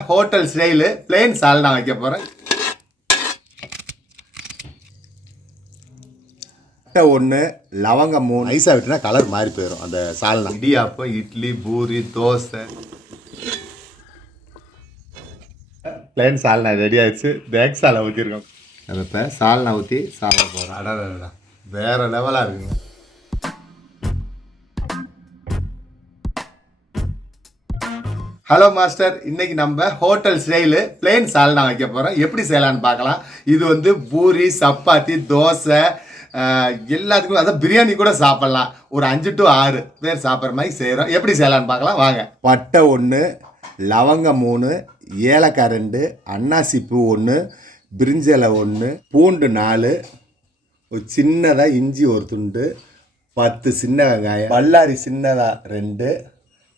Hotel style plane சால்னா வைக்க போகிறேன். ஒன்று லவங்கம் 3 ஐஸாக விட்டுனா கலர் மாறி போயிடும் அந்த சால்னா. இடியாப்பம், இட்லி, பூரி, தோசை. பிளேன் சால்னா ரெடி ஆயிடுச்சு. பேக் சாலை ஊற்றிருக்கோம். அதை இப்போ சால்னா ஊற்றி சாப்பிட போகிறோம். அடடா வேறு லெவலாக இருக்குங்க. ஹலோ மாஸ்டர், இன்னைக்கு நம்ம ஹோட்டல் ஸ்டைலு பிளேன் சால்னா வைக்க போகிறோம். எப்படி செய்யலான்னு பார்க்கலாம். இது வந்து பூரி, சப்பாத்தி, தோசை எல்லாத்துக்கும், அதான் பிரியாணி கூட சாப்பிட்லாம். ஒரு 5 to 6 பேர் சாப்பிட்ற மாதிரி செய்கிறோம். எப்படி செய்யலான்னு பார்க்கலாம் வாங்க. பட்டை 1, லவங்கம் 3, ஏலக்காய் 2, அன்னாசி பூ 1, பிரிஞ்சி இலை 1, பூண்டு 4, ஒரு சின்னதாக இஞ்சி ஒரு துண்டு, 10 சின்ன வெங்காயம், பல்லாரி சின்னதாக 2,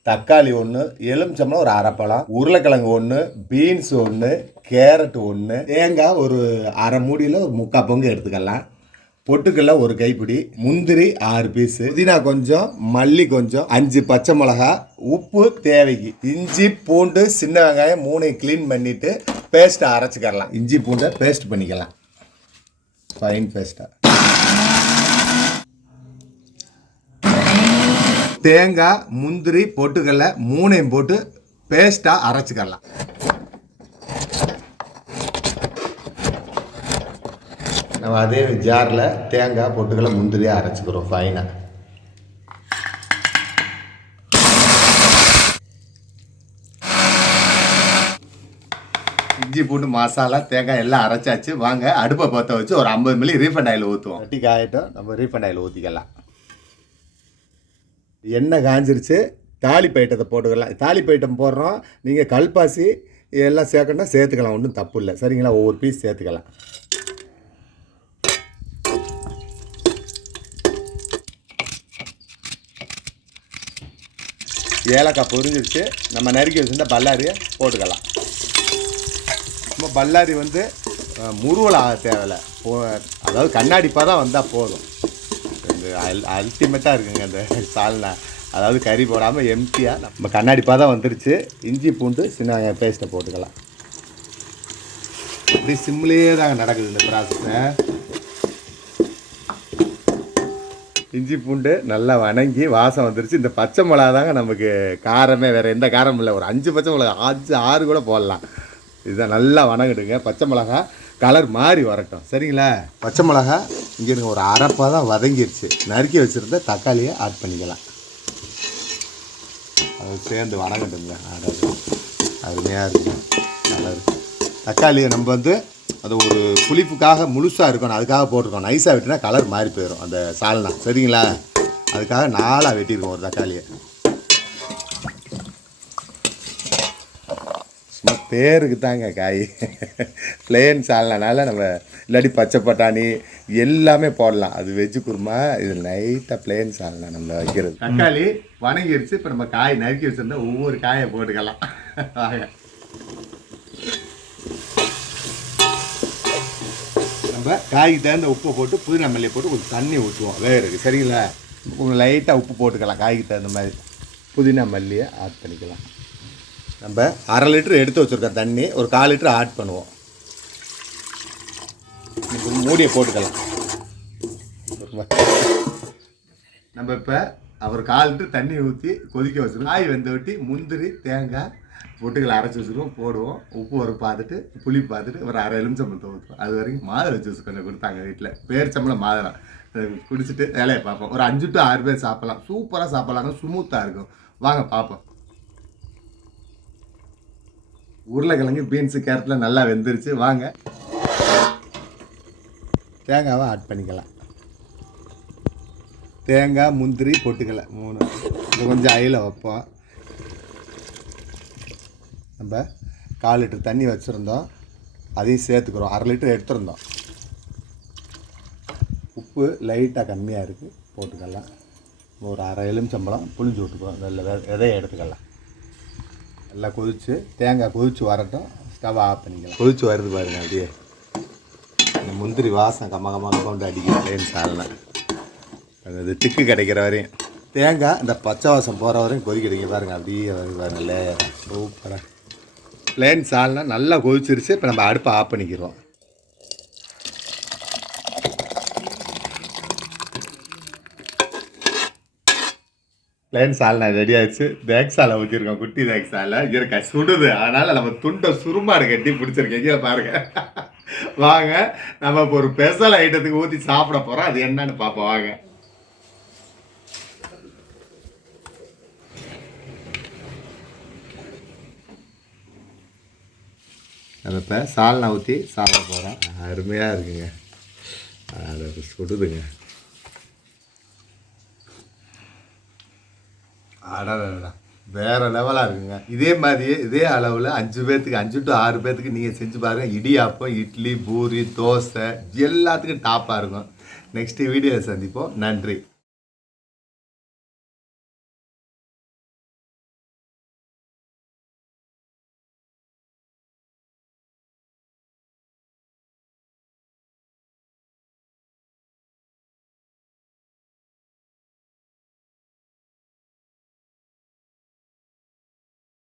தக்காளி 1, எலுமிச்சம்பழம் ஒரு அரை பழம், உருளைக்கிழங்கு 1, பீன்ஸ் 1, கேரட் 1, தேங்காய் ஒரு அரை மூடியில் ஒரு 3/4 பங்கு எடுத்துக்கலாம், பொட்டுக்கல்ல ஒரு கைப்பிடி, முந்திரி 6 பீஸு, புதினா கொஞ்சம், மல்லி கொஞ்சம், 5 பச்சை மிளகா, உப்பு தேவைக்கு, இஞ்சி பூண்டு சின்ன வெங்காயம் 3 க்ளீன் பண்ணிவிட்டு பேஸ்ட்டை அரைச்சிக்கலாம். இஞ்சி பூண்டை பேஸ்ட் பண்ணிக்கலாம், ஃபைன் பேஸ்ட்டாக. தேங்காய், முந்திரி, பொட்டுக்கல்ல 3ஐயும் போட்டு பேஸ்ட்டாக அரைச்சிக்கலாம். நம்ம அதே ஜாரில் தேங்காய், பொட்டுக்கல்ல, முந்திரியாக அரைச்சிக்கிறோம் ஃபைனாக. இஞ்சி பூண்டு மசாலா தேங்காய் எல்லாம் அரைச்சாச்சு. வாங்க அடுப்பை பற்ற வச்சு ஒரு 50 மில்லி ரீஃபண்ட் ஆயில் ஊற்றுவோம். வட்டி காயட்டும், நம்ம ரீஃபண்ட் ஆயில் ஊற்றிக்கலாம். எண்ணெய் காஞ்சிருச்சு. தாளிப்பு ஐட்டத்தை போட்டுக்கலாம். தாளிப்பு ஐட்டம் போடுறோம். நீங்கள் 𝗪𝗵𝗨 எல்லாம் சேர்க்கணும்னா சேர்த்துக்கலாம், ஒன்றும் தப்பு இல்லை. சரிங்களா, ஒவ்வொரு பீஸ் சேர்த்துக்கலாம். ஏலக்காய் பொரிஞ்சிருச்சு. நம்ம நறுக்கி வச்சுருந்தா பல்லாரியை போட்டுக்கலாம். நம்ம பல்லாரி வந்து முருவலை ஆக தேவையில்லை, அதாவது கண்ணாடிப்பாக தான் வந்தால் போதும். அல்டிமேட்டாக இருக்குங்க அந்த சால்னா. அதாவது கறி போடாமல் எம்டியாக நம்ம கண்ணாடிப்பாக தான் வந்துருச்சு. இஞ்சி பூண்டு சின்ன வெங்காயம் பேஸ்ட்டை போட்டுக்கலாம். அப்படி சிம்லேயே தாங்க நடக்குது இந்த ப்ராசஸை. இஞ்சி பூண்டு நல்லா வணங்கி வாசம் வந்துருச்சு. இந்த பச்சை மிளகா தாங்க நமக்கு காரமே, வேறு எந்த காரமும் இல்லை. ஒரு 5 பச்சை மிளகா, 6 கூட போடலாம். இதுதான் நல்லா வணங்கிடுங்க. பச்சை மிளகா கலர் மாறி வரட்டும். சரிங்களா, பச்சை மிளகா இங்கே இருங்க ஒரு அரைப்பாக தான் வதங்கிருச்சு. நறுக்கி வச்சுருந்த தக்காளியை ஆட் பண்ணிக்கலாம். அது சேர்ந்து வணங்கட்டுங்க. அருமையாக இருக்குங்க கலர். தக்காளியை நம்ம வந்து அது ஒரு புளிப்புக்காக முழுசாக இருக்கணும், அதுக்காக போட்டிருக்கோம். நைஸாக வெட்டினா கலர் மாறி போயிடும் அந்த சால்னா. சரிங்களா, அதுக்காக 4ஆக வெட்டியிருக்கோம் ஒரு தக்காளியை. சும்மா பேருக்கு தாங்க காய். பிளேன் சால்னால நம்ம இல்லாட்டி பச்சை பட்டாணி எல்லாமே போடலாம். அது வெஜ்ஜு குருமா, இது லைட்டாக பிளேன் சால்னா நம்ம வைக்கிறது. தக்காளி வணங்கிருச்சு. இப்போ நம்ம காய் நறுக்கி வச்சுருந்தா ஒவ்வொரு காயை போட்டுக்கலாம். நம்ம காய்க்கு தகுந்த உப்பை போட்டு புதினா மல்லியை போட்டு கொஞ்சம் தண்ணி ஊற்றுவோம் வேறு. சரிங்களா, கொஞ்சம் லைட்டாக உப்பு போட்டுக்கலாம். காய்க்கு தகுந்த மாதிரி புதினா மல்லியை ஆட் பண்ணிக்கலாம். நம்ம 1/2 லிட்டர் எடுத்து வச்சுருக்க தண்ணி ஒரு 1/4 லிட்டர் ஆட் பண்ணுவோம். மூடியை போட்டுக்கலாம். நம்ம இப்போ ஒரு 1/4 லிட்டர் தண்ணி ஊற்றி கொதிக்க வச்சுருக்கோம். காய் வெந்த ஒட்டி முந்திரி தேங்காய் பொட்டுகளை அரைச்சி வச்சுருவோம், போடுவோம். உப்பு ஒரு பார்த்துட்டு புளி பார்த்துட்டு ஒரு 1/2 எலுமிச்சம்பழத்தை ஊற்றுவோம். அது வரைக்கும் மாதுளை ஜூஸ் கொஞ்சம் கொடுத்தாங்க வீட்டில், பேரிச்சம்பழம் மாதுளை. குடிச்சிட்டு வேலையை பார்ப்போம். ஒரு 5 to 6 பேர் சாப்பிட்லாம். சூப்பராக சாப்பிட்லாங்க, ஸ்மூத்தாக இருக்கும். வாங்க பார்ப்போம். உருளைக்கிழங்கு, பீன்ஸு, கேரட்லாம் நல்லா வெந்துருச்சு. வாங்க தேங்காவை ஆட் பண்ணிக்கலாம். தேங்காய், முந்திரி, பொட்டுக்கலை 3 இது கொஞ்சம் அயில வைப்போம். நம்ம 1/4 லிட்டர் தண்ணி வச்சுருந்தோம், அதையும் சேர்த்துக்கிறோம். 1/2 லிட்டர் எடுத்துருந்தோம். உப்பு லைட்டாக கம்மியாக இருக்குது, போட்டுக்கலாம். ஒரு 1/2 எலுமிச்சம்பழம் புளிஞ்சு விட்டுக்குவோம். நல்ல விதையை எடுத்துக்கலாம். நல்லா கொதிச்சு தேங்காய் கொதிச்சு வரட்டும். ஸ்டவ் ஆஃப் பண்ணிக்கலாம். கொதிச்சு வருது பாருங்க. அப்படியே இந்த முந்திரி வாசம் கம்ம கொண்டு அடிக்கும் பிளேன் சால்னா. அது திக்கு கிடைக்கிற வரையும் தேங்காய் இந்த பச்சை வாசம் போகிற வரையும் கொதிக்கிறீங்க பாருங்கள். அப்படியே வருது பாருங்க. சூப்பராக பிளேன் சால்னா நல்லா கொதிச்சிருச்சு. இப்போ நம்ம அடுப்பை ஆஃப் பண்ணிக்கிறோம். பிளேன் சால்னா ரெடி ஆயிடுச்சு. 𝘕𝗵𝗂𝗆 ஊற்றிருக்கோம். குட்டி 𝘕𝗵𝗂𝗆 இருக்க சுடுது. அதனால் நம்ம துண்டை சுருமாடு கட்டி பிடிச்சிருக்கேன். இங்கே பாருங்க. வாங்க நம்ம இப்போ ஒரு ஸ்பெஷல் ஐட்டத்துக்கு ஊற்றி சாப்பிட போகிறோம். அது என்னன்னு பார்ப்போம். வாங்க. நம்ம இப்போ சால்னா ஊற்றி சாப்பிட போகிறோம். அருமையாக இருக்குங்க. அது சுடுதுங்க. அடடா வேறு லெவலாக இருக்குங்க. இதே மாதிரியே இதே அளவில் 5 பேர்த்துக்கு 5 to 6 பேர்த்துக்கு நீங்கள் செஞ்சு பாருங்கள். இடியாப்பம், இட்லி, பூரி, தோசை எல்லாத்துக்கும் டாப்பாக இருக்கும். நெக்ஸ்ட்டு வீடியோவில் சந்திப்போம். நன்றி.